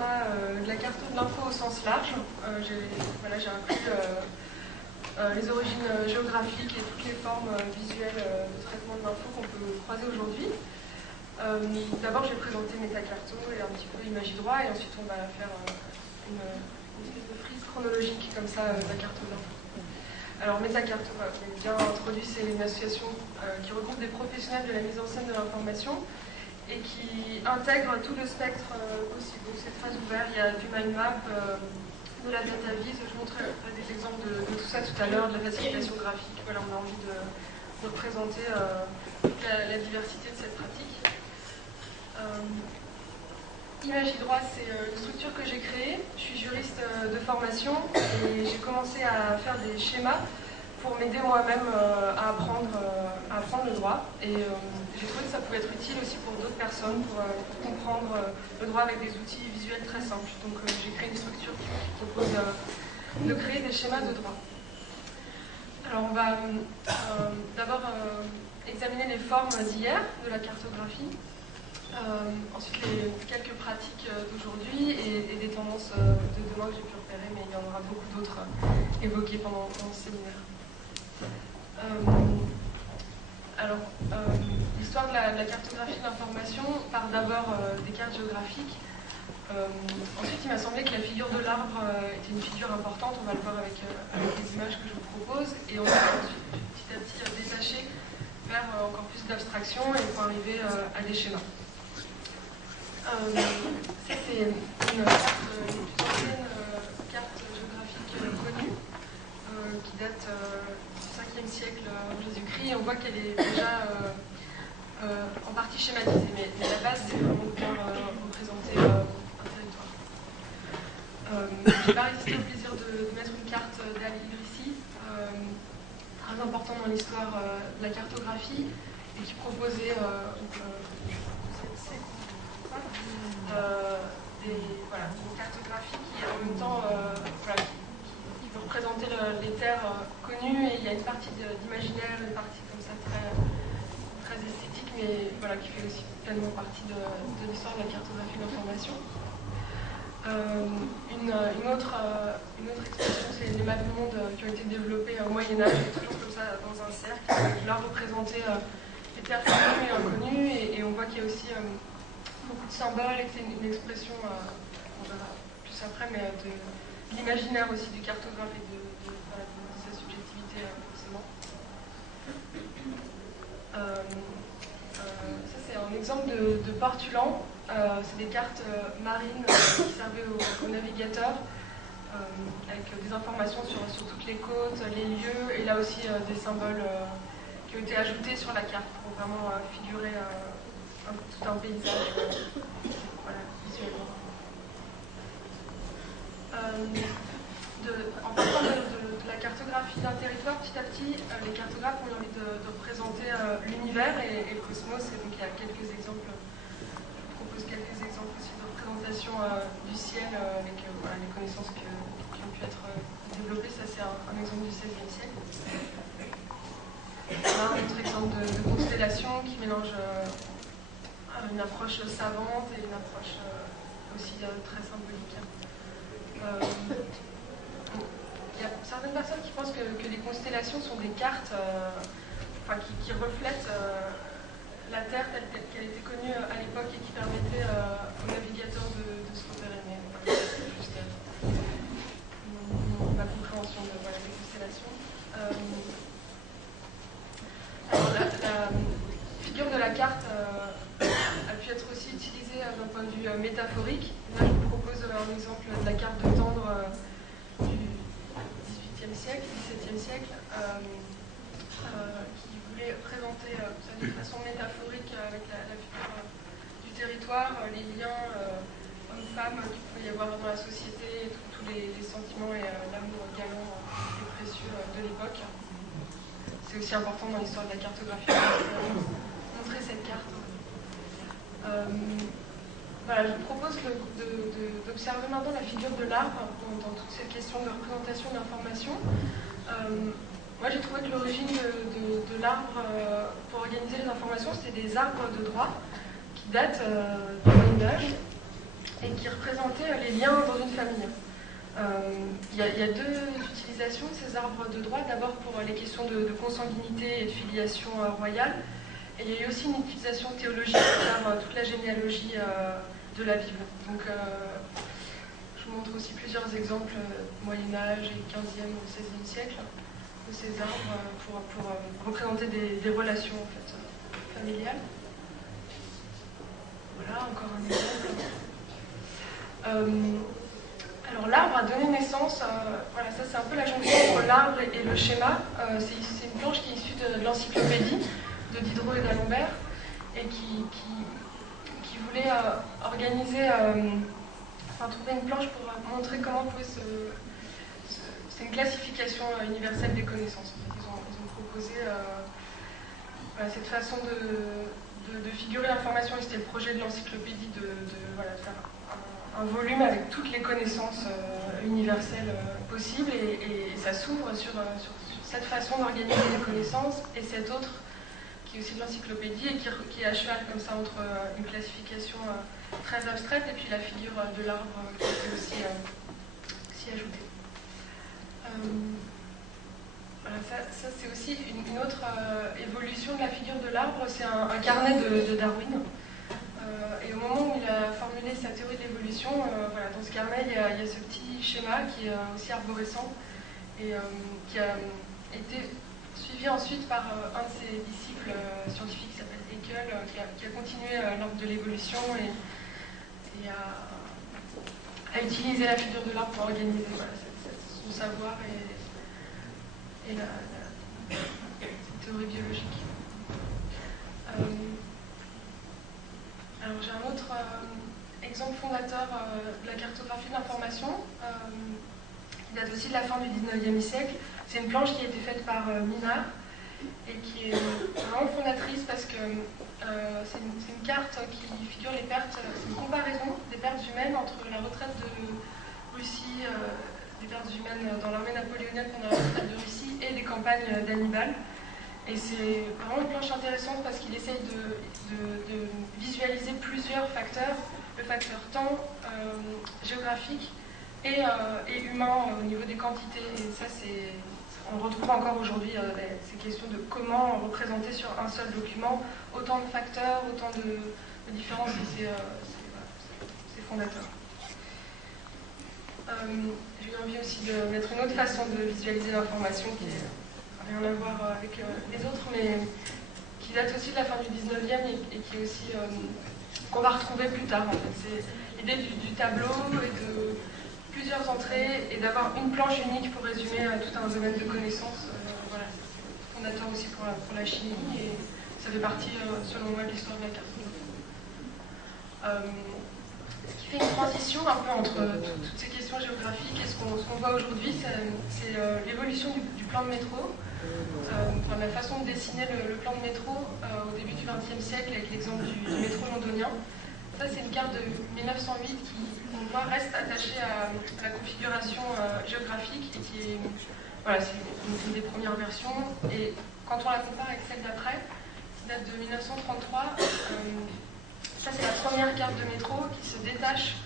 format de la carte de l'info au sens large. J'ai inclus les origines géographiques et toutes les formes visuelles de traitement de l'info qu'on peut croiser aujourd'hui. D'abord, je vais présenter Metacarto et un petit peu Imagidroit, et ensuite on va faire une espèce de frise chronologique comme ça de la carte de l'info. Alors Metacarto, bien introduit, c'est une association qui regroupe des professionnels de la mise en scène de l'information et qui intègre tout le spectre possible. Donc c'est très ouvert, il y a du mind map, de la data vis, je montrerai des exemples de tout ça tout à l'heure, de la facilitation graphique. Voilà, on a envie de représenter la diversité de cette pratique. Imagidroit, c'est une structure que j'ai créée. Je suis juriste de formation et j'ai commencé à faire des schémas pour m'aider moi-même à apprendre le droit. Et j'ai trouvé que ça pouvait être utile aussi pour d'autres personnes, pour comprendre le droit avec des outils visuels très simples. Donc j'ai créé une structure qui propose de créer des schémas de droit. Alors on va d'abord examiner les formes d'hier de la cartographie. Ensuite, quelques pratiques d'aujourd'hui et des tendances de demain que j'ai pu repérer, mais il y en aura beaucoup d'autres évoquées pendant ce séminaire. L'histoire de la cartographie de l'information part d'abord des cartes géographiques. Ensuite, il m'a semblé que la figure de l'arbre était une figure importante, on va le voir avec les images que je vous propose, et on va ensuite petit à petit détacher vers encore plus d'abstraction et pour arriver à des schémas. Ça, c'est une plus ancienne carte géographique connue qui date du 5e siècle avant Jésus-Christ. On voit qu'elle est déjà en partie schématisée, mais la base, c'est vraiment de bien représenter un territoire. Je n'ai pas résisté au plaisir de mettre une carte d'Ali ici, très important dans l'histoire de la cartographie, et qui proposait une cartographie qui en même temps qui veut représenter les terres connues, et il y a une partie d'imaginaire, une partie comme ça très esthétique, mais voilà, qui fait aussi pleinement partie de l'histoire de la cartographie de l'information. Une autre expression, c'est les maps du monde qui ont été développées au Moyen-Âge, toujours comme ça dans un cercle, qui là représenter les terres connues et inconnues, et on voit qu'il y a aussi beaucoup de symboles, et que c'est une expression, on verra plus après, mais de l'imaginaire aussi du cartographe et de sa subjectivité forcément. Ça c'est un exemple de portulan. C'est des cartes marines qui servaient aux navigateurs avec des informations sur toutes les côtes, les lieux, et là aussi des symboles qui ont été ajoutés sur la carte pour vraiment figurer tout un paysage visuellement. En partant de la cartographie d'un territoire, petit à petit, les cartographes ont envie de représenter l'univers et le cosmos, et donc il y a quelques exemples. Je propose quelques exemples aussi de représentation du ciel avec les connaissances qui ont pu être développées. Ça, c'est un exemple du XVIe siècle. Là, un autre exemple de constellation qui mélange une approche savante et une approche aussi très symbolique. Il y a certaines personnes qui pensent que les constellations sont des cartes qui reflètent la Terre telle qu'elle était connue à l'époque et qui permettaient aux navigateurs de se repérer. Mais c'est juste ma compréhension des constellations. Alors, la figure de la carte a pu être aussi utilisée d'un point de vue métaphorique. Là, je vous propose un exemple de la carte de tendre du XVIIIe siècle, XVIIe siècle, qui voulait présenter d'une façon métaphorique avec la figure du territoire, les liens hommes-femmes qu'il pouvait y avoir dans la société, tous les sentiments et l'amour galant et précieux de l'époque. C'est aussi important dans l'histoire de la cartographie de montrer cette carte. Je vous propose d'observer maintenant la figure de l'arbre dans toute cette question de représentation d'information. Moi, j'ai trouvé que l'origine de l'arbre pour organiser les informations, c'était des arbres de droit qui datent du Moyen-Âge. et qui représentait les liens dans une famille. Il y a deux utilisations de ces arbres de droite. D'abord pour les questions de consanguinité et de filiation royale. Et il y a eu aussi une utilisation théologique par toute la généalogie de la Bible. Donc, je vous montre aussi plusieurs exemples Moyen-Âge et 15e ou 16e siècle de ces arbres pour représenter des relations en fait, familiales. Voilà, encore un exemple. Alors l'arbre a donné naissance, voilà, ça c'est un peu la jonction entre l'arbre et le schéma. C'est une planche qui est issue de l'encyclopédie de Diderot et d'Alembert et qui voulait organiser, trouver une planche pour montrer comment pouvait c'est une classification universelle des connaissances. En fait. Ils ont proposé voilà, cette façon de figurer l'information, et c'était le projet de l'encyclopédie de faire un volume avec toutes les connaissances universelles possibles, et ça s'ouvre sur cette façon d'organiser les connaissances et cette autre qui est aussi de l'encyclopédie et qui est à cheval comme ça entre une classification très abstraite et puis la figure de l'arbre qui était aussi ajoutée. Voilà, ça c'est aussi une autre évolution de la figure de l'arbre, c'est un carnet de Darwin. Et au moment où il a formulé sa théorie de l'évolution, voilà, dans ce carnet, il y a ce petit schéma qui est aussi arborescent et qui a été suivi ensuite par un de ses disciples scientifiques qui s'appelle Haeckel, qui a continué l'arbre de l'évolution et a utilisé la figure de l'arbre pour organiser voilà, son savoir et la théorie biologique. Alors j'ai un autre exemple fondateur de la cartographie de l'information qui date aussi de la fin du 19e siècle. C'est une planche qui a été faite par Minard et qui est vraiment fondatrice parce que c'est une carte qui figure les pertes, c'est une comparaison des pertes humaines entre la retraite de Russie, des pertes humaines dans l'armée napoléonienne pendant la retraite de Russie et des campagnes d'Hannibal. Et c'est vraiment une planche intéressante parce qu'il essaye de visualiser plusieurs facteurs, le facteur temps, géographique et humain au niveau des quantités. Et ça, on retrouve encore aujourd'hui ces questions de comment représenter sur un seul document autant de facteurs, autant de différences, et c'est fondateur. J'ai eu envie aussi de mettre une autre façon de visualiser l'information qui n'a rien à voir avec les autres, mais qui date aussi de la fin du 19e et qui est aussi qu'on va retrouver plus tard. En fait. C'est l'idée du tableau et de plusieurs entrées et d'avoir une planche unique pour résumer tout un domaine de connaissances. Voilà, c'est fondateur aussi pour la chimie et ça fait partie, selon moi, de l'histoire de la cartographie. Ce qui fait une transition un peu entre toutes ces questions géographiques et ce qu'on voit aujourd'hui, c'est l'évolution du plan de métro. La façon de dessiner le plan de métro au début du XXe siècle avec l'exemple du métro londonien. Ça, c'est une carte de 1908 qui, on voit, reste attachée à la configuration géographique et qui est, voilà, c'est une des premières versions. Et quand on la compare avec celle d'après, qui date de 1933, ça, c'est la première carte de métro qui se détache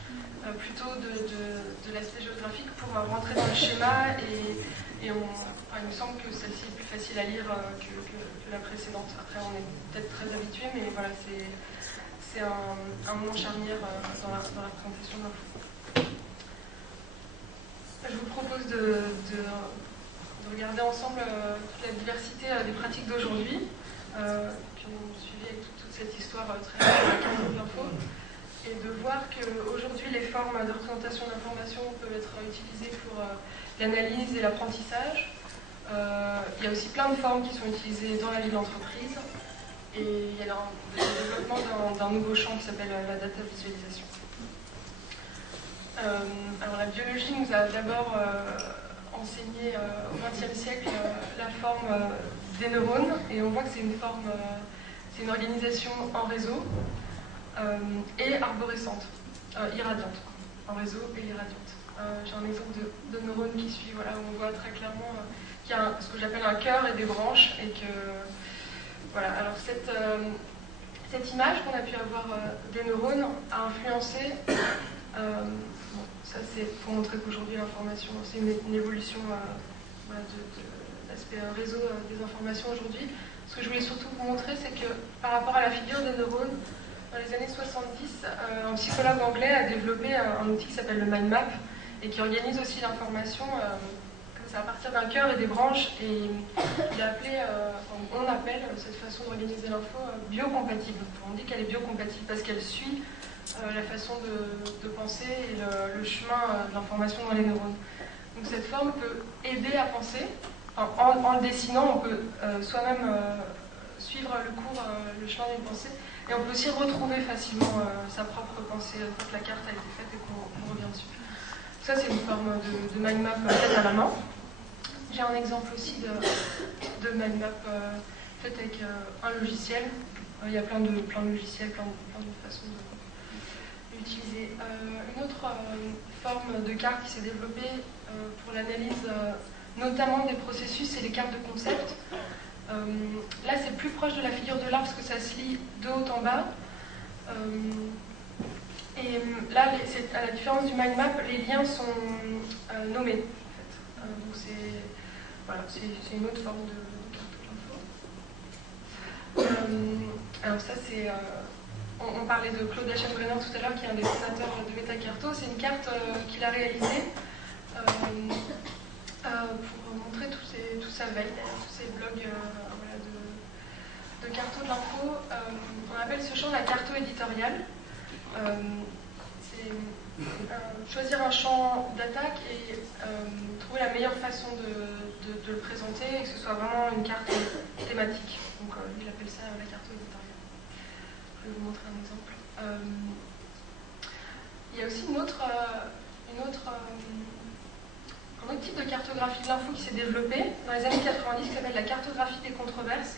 plutôt de l'aspect géographique pour rentrer dans le schéma et il me semble que celle-ci est plus facile à lire que la précédente. Après, on est peut-être très habitué, mais voilà, c'est un moment charnière dans la présentation de l'info. Je vous propose de regarder ensemble toute la diversité des pratiques d'aujourd'hui, qui ont suivi avec toute cette histoire très large de l'info, et de voir qu'aujourd'hui, les formes de représentation d'information peuvent être utilisées pour l'analyse et l'apprentissage. Il y a aussi plein de formes qui sont utilisées dans la vie de l'entreprise. Et il y a le développement d'un nouveau champ qui s'appelle la data visualisation. Alors la biologie nous a d'abord enseigné au XXe siècle la forme des neurones. Et on voit que c'est une organisation en réseau et arborescente, irradiante. En réseau et irradiante. J'ai un exemple de neurone qui suit, voilà, où on voit très clairement qu'il y a ce que j'appelle un cœur et des branches, et que voilà. Alors cette image qu'on a pu avoir des neurones a influencé Bon, ça c'est pour montrer qu'aujourd'hui l'information, c'est une évolution voilà, de l'aspect réseau des informations aujourd'hui. Ce que je voulais surtout vous montrer, c'est que par rapport à la figure des neurones, dans les années 70, un psychologue anglais a développé un outil qui s'appelle le mind map et qui organise aussi l'information comme ça à partir d'un cœur et des branches. Et il a appelé, on appelle cette façon d'organiser l'info biocompatible. On dit qu'elle est biocompatible parce qu'elle suit la façon de penser et le chemin de l'information dans les neurones. Donc cette forme peut aider à penser. Enfin, en le dessinant, on peut soi-même suivre le cours, le chemin d'une pensée, et on peut aussi retrouver facilement sa propre pensée une fois que la carte a été faite et qu'on revient dessus. Ça, c'est une forme de mind map faite à la main. J'ai un exemple aussi de mind map faite avec un logiciel. Il y a plein de logiciels, plein de façons d'utiliser. Une autre forme de carte qui s'est développée pour l'analyse notamment des processus, c'est les cartes de concept. Là, c'est plus proche de la figure de l'arbre parce que ça se lit de haut en bas. Et là, à la différence du mind map, les liens sont nommés. En fait. Donc c'est une autre forme de carte d'info. Alors ça, c'est... on parlait de Claude Aschenbrenner tout à l'heure, qui est un des fondateurs de Metacarto. C'est une carte qu'il a réalisée pour montrer tout sa veille, tous ces blogs voilà, de carto de l'info. On appelle ce champ la carto éditoriale. C'est choisir un champ d'attaque et trouver la meilleure façon de le présenter et que ce soit vraiment une carte thématique. Donc il appelle ça la carto éditoriale. Je vais vous montrer un exemple. Il y a aussi un autre type de cartographie de l'info qui s'est développé dans les années 90 qui s'appelle la cartographie des controverses,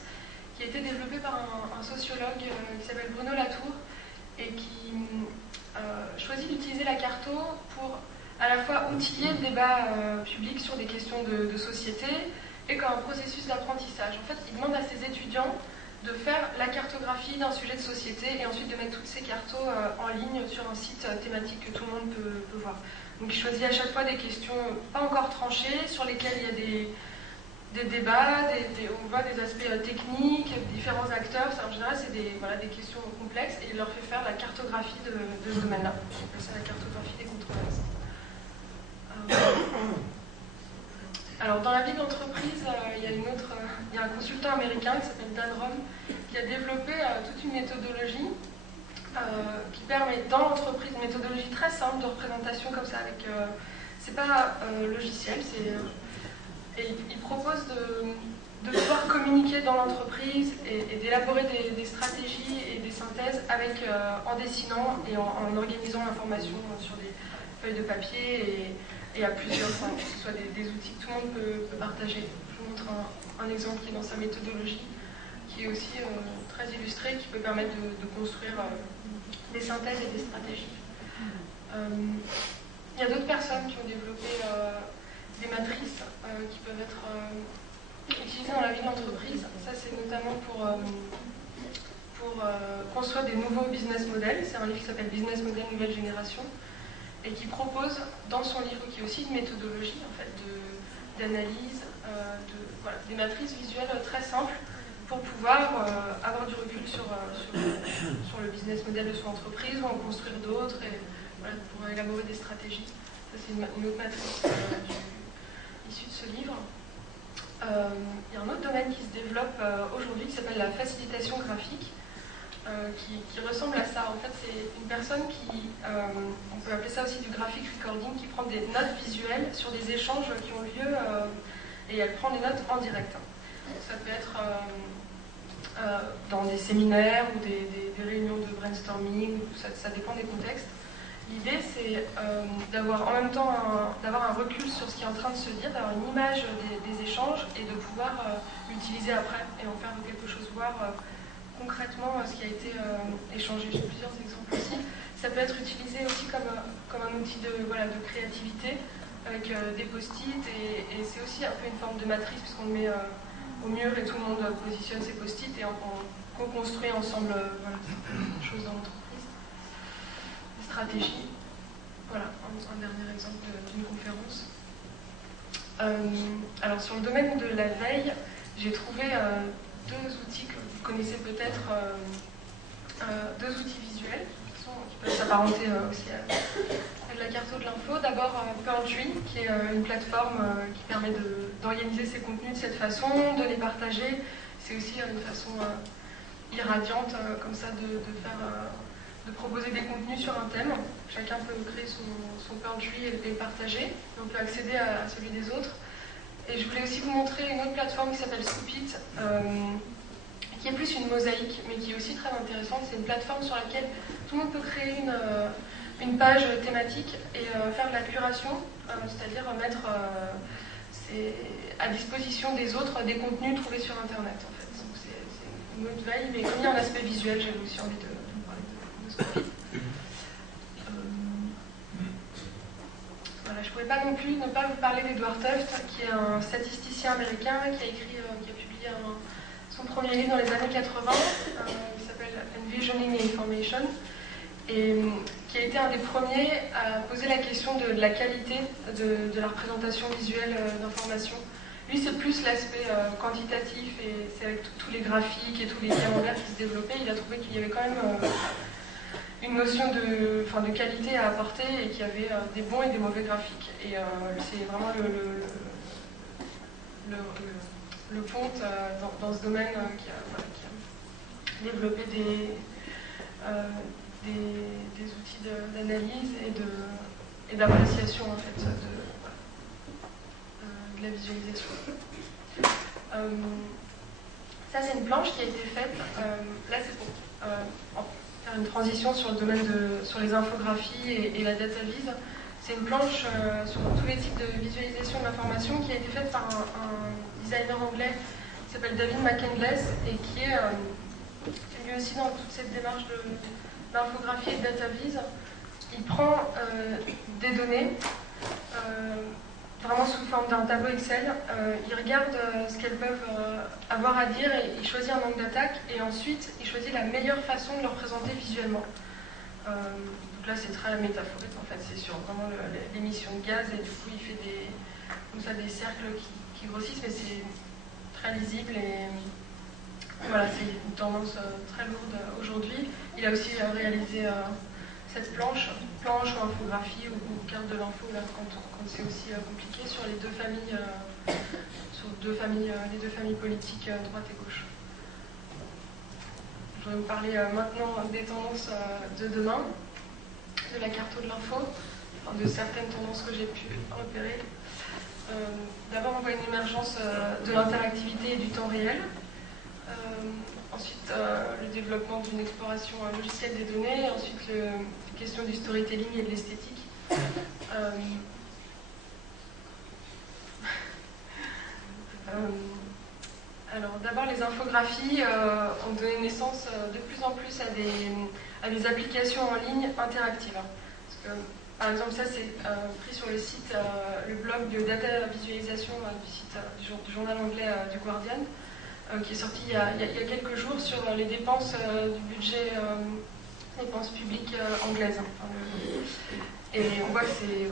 qui a été développée par un sociologue qui s'appelle Bruno Latour et qui choisit d'utiliser la carto pour à la fois outiller le débat public sur des questions de société et comme un processus d'apprentissage. En fait, il demande à ses étudiants de faire la cartographie d'un sujet de société et ensuite de mettre toutes ces cartos en ligne sur un site thématique que tout le monde peut voir. Donc il choisit à chaque fois des questions pas encore tranchées, sur lesquelles il y a des débats, on voit des aspects techniques, différents acteurs. En général, c'est des questions complexes et il leur fait faire la cartographie de ce domaine-là. On appelle ça la cartographie des controverses. Alors, dans la vie d'entreprise, il y a un consultant américain qui s'appelle Dan Romm qui a développé toute une méthodologie qui permet dans l'entreprise, une méthodologie très simple de représentation comme ça, avec c'est pas logiciel, et il propose de pouvoir communiquer dans l'entreprise et d'élaborer des stratégies et des synthèses en dessinant et en organisant l'information sur des feuilles de papier et à plusieurs, que ce soit des outils que tout le monde peut partager. Je vous montre un exemple qui est dans sa méthodologie, qui est aussi très illustré, qui peut permettre de construire des synthèses et des stratégies. Il y a d'autres personnes qui ont développé des matrices qui peuvent être utilisées dans la vie de l'entreprise. Ça, c'est notamment pour construire des nouveaux business models. C'est un livre qui s'appelle Business Model Nouvelle Génération et qui propose dans son livre, qui est aussi une méthodologie en fait, d'analyse, des matrices visuelles très simples pour pouvoir avoir du recul sur le business model de son entreprise ou en construire d'autres et pour élaborer des stratégies. Ça, c'est une autre matrice issue de ce livre. Il y a un autre domaine qui se développe aujourd'hui qui s'appelle la facilitation graphique, qui ressemble à ça. En fait, c'est une personne qui, on peut appeler ça aussi du graphic recording, qui prend des notes visuelles sur des échanges qui ont lieu et elle prend les notes en direct. Ça peut être dans des séminaires ou des réunions de brainstorming, ça dépend des contextes. L'idée, c'est d'avoir en même temps d'avoir un recul sur ce qui est en train de se dire, d'avoir une image des échanges et de pouvoir l'utiliser après et en faire quelque chose, voir concrètement ce qui a été échangé. J'ai plusieurs exemples aussi. Ça peut être utilisé aussi comme un outil de créativité avec des post-it et c'est aussi un peu une forme de matrice puisqu'on le met au mur et tout le monde positionne ses post-it et on construit ensemble des choses dans l'entreprise. Des stratégies. Voilà, un dernier exemple d'une conférence. Alors sur le domaine de la veille, j'ai trouvé deux outils que vous connaissez peut-être, deux outils visuels qui peuvent s'apparenter aussi à de la carto de l'info. D'abord Purltree, qui est une plateforme qui permet d'organiser ses contenus de cette façon, de les partager. C'est aussi une façon irradiante comme ça de proposer des contenus sur un thème. Chacun peut créer son Purltree et le partager. On peut accéder à celui des autres. Et je voulais aussi vous montrer une autre plateforme qui s'appelle Scoopit, qui est plus une mosaïque, mais qui est aussi très intéressante. C'est une plateforme sur laquelle tout le monde peut créer une page thématique et faire de la curation, c'est-à-dire mettre à disposition des autres des contenus trouvés sur Internet, en fait. Donc c'est une autre veille, mais comme il y a un aspect visuel, j'avais aussi envie de vous parler de Scoopit. Voilà, je ne pouvais pas non plus ne pas vous parler d'Edward Tufte, qui est un statisticien américain qui a publié son premier livre dans les années 80, qui s'appelle Envisioning Information, et qui a été un des premiers à poser la question de la qualité de la représentation visuelle d'informations. Lui, c'est plus l'aspect quantitatif, et c'est avec tous les graphiques et tous les camemberts qui se développaient. Il a trouvé qu'il y avait quand même une notion de qualité à apporter et qu'il y avait des bons et des mauvais graphiques. Et c'est vraiment le ponte dans ce domaine qui a développé des outils d'analyse et d'appréciation en fait de la visualisation. Ça, c'est une planche qui a été faite. Là, c'est pour faire une transition sur le domaine sur les infographies et la data viz. C'est une planche sur tous les types de visualisation de l'information qui a été faite par un designer anglais qui s'appelle David McCandless et qui est lui aussi dans toute cette démarche d'infographie et de data viz. Il prend des données vraiment sous forme d'un tableau Excel, il regarde ce qu'elles peuvent avoir à dire et il choisit un angle d'attaque et ensuite il choisit la meilleure façon de le représenter visuellement. Donc là c'est très métaphorique en fait, c'est sur vraiment l'émission de gaz et du coup il fait comme ça des cercles qui grossissent mais c'est très lisible et voilà, c'est une tendance très lourde aujourd'hui. Il a aussi réalisé cette planche ou infographie ou carte de l'info là quand c'est aussi compliqué sur les deux familles les deux familles politiques droite et gauche. Je vais vous parler maintenant des tendances de demain, de la carto de l'info, de certaines tendances que j'ai pu repérer. D'abord on voit une émergence de l'interactivité et du temps réel. Ensuite, le développement d'une exploration logicielle des données. Ensuite, les questions du storytelling et de l'esthétique. Alors, d'abord, les infographies ont donné naissance de plus en plus à des applications en ligne interactives. Parce que, par exemple, ça, c'est pris sur le site, le blog de data visualisation du journal anglais du Guardian. Qui est sorti il y a quelques jours sur les dépenses du budget dépenses publiques anglaises. Et on voit que c'est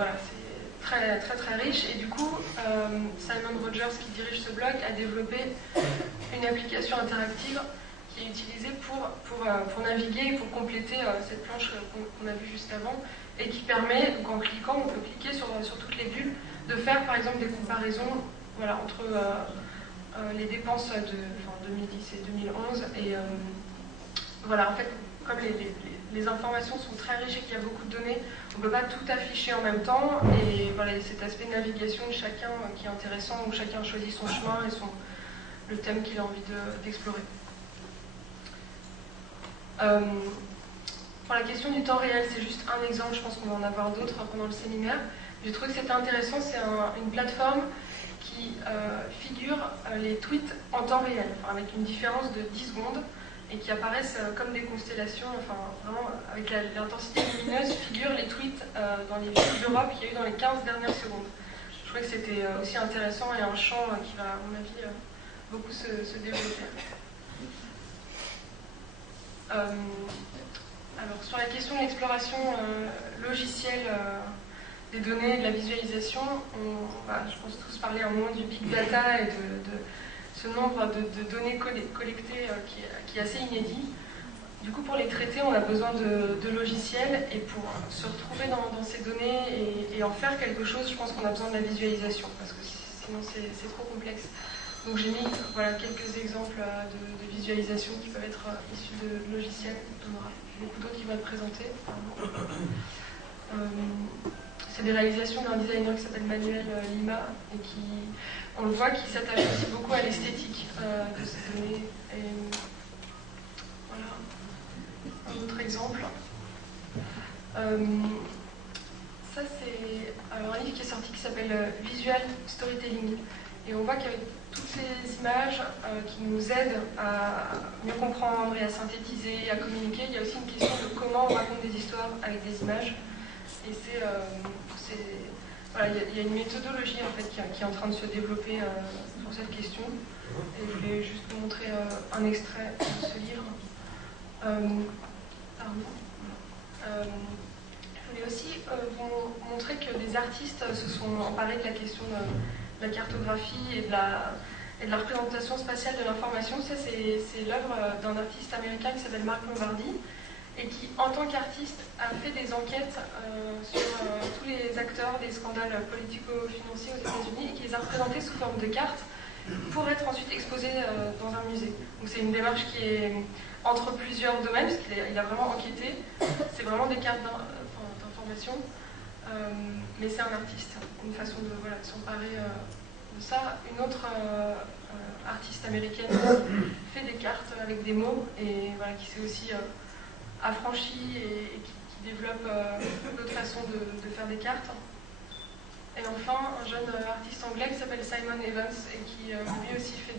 très, très, très riche. Et du coup, Simon Rogers, qui dirige ce blog, a développé une application interactive qui est utilisée pour naviguer et pour compléter cette planche qu'on a vue juste avant et qui permet, donc en cliquant, on peut cliquer sur toutes les bulles, de faire par exemple des comparaisons entre les dépenses de 2010 et 2011 et voilà, en fait comme les informations sont très riches et qu'il y a beaucoup de données, on ne peut pas tout afficher en même temps et voilà, cet aspect de navigation de chacun qui est intéressant où chacun choisit son chemin et le thème qu'il a envie d'explorer. Pour la question du temps réel, c'est juste un exemple, je pense qu'on va en avoir d'autres pendant le séminaire. J'ai trouvé que c'était intéressant, c'est une plateforme qui figure les tweets en temps réel, avec une différence de 10 secondes, et qui apparaissent comme des constellations, vraiment avec l'intensité lumineuse, figurent les tweets dans les villes d'Europe qu'il y a eu dans les 15 dernières secondes. Je trouvais que c'était aussi intéressant et un champ qui va, à mon avis, beaucoup se développer. Alors, sur la question de l'exploration logicielle des données et de la visualisation, on va, je pense, tous parler à un moment du big data et de ce nombre de données collectées qui est assez inédit. Du coup, pour les traiter, on a besoin de logiciels, et pour se retrouver dans ces données et en faire quelque chose, je pense qu'on a besoin de la visualisation, parce que sinon c'est trop complexe. Donc j'ai mis quelques exemples de visualisation qui peuvent être issus de logiciels. Il y en aura beaucoup d'autres qui vont être présentés. C'est des réalisations d'un designer qui s'appelle Manuel Lima, et qui, on le voit, qui s'attache aussi beaucoup à l'esthétique de ces données. Et voilà un autre exemple. Ça, c'est un livre qui est sorti qui s'appelle Visual Storytelling. Et on voit qu'avec toutes ces images qui nous aident à mieux comprendre et à synthétiser et à communiquer, il y a aussi une question de comment on raconte des histoires avec des images. Et il y a une méthodologie en fait, qui est en train de se développer sur cette question. Et je voulais juste vous montrer un extrait de ce livre. Je voulais aussi vous montrer que des artistes se sont emparés de la question de la cartographie et de la représentation spatiale de l'information. Ça, c'est l'œuvre d'un artiste américain qui s'appelle Mark Lombardi, et qui, en tant qu'artiste, a fait des enquêtes sur tous les acteurs des scandales politico-financiers aux États-Unis, et qui les a représentés sous forme de cartes pour être ensuite exposés dans un musée. Donc c'est une démarche qui est entre plusieurs domaines, parce qu'il a vraiment enquêté. C'est vraiment des cartes d'information, mais c'est un artiste, une façon de s'emparer de ça. Une autre artiste américaine fait des cartes avec des mots, et qui s'est aussi affranchie et qui développe d'autres façons de faire des cartes. Et enfin, un jeune artiste anglais qui s'appelle Simon Evans, et qui lui aussi fait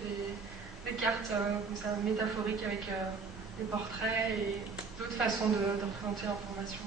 des cartes comme ça, métaphoriques, avec des portraits et d'autres façons de représenter l'information.